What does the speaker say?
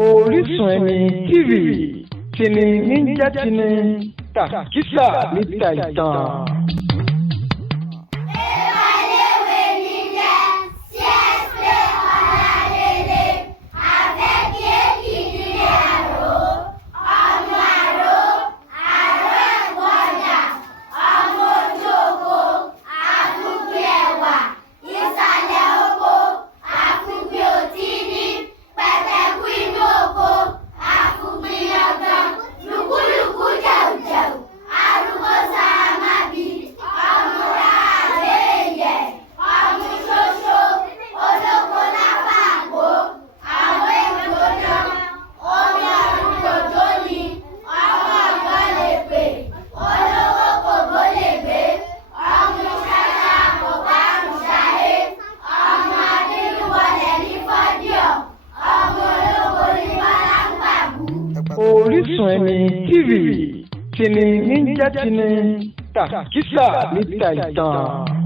Orísun ẹni TV tini níjà tini tàkísà níta ìtàn. Orísun ẹni TV tini níjà tini tàkísà níta ìtàn.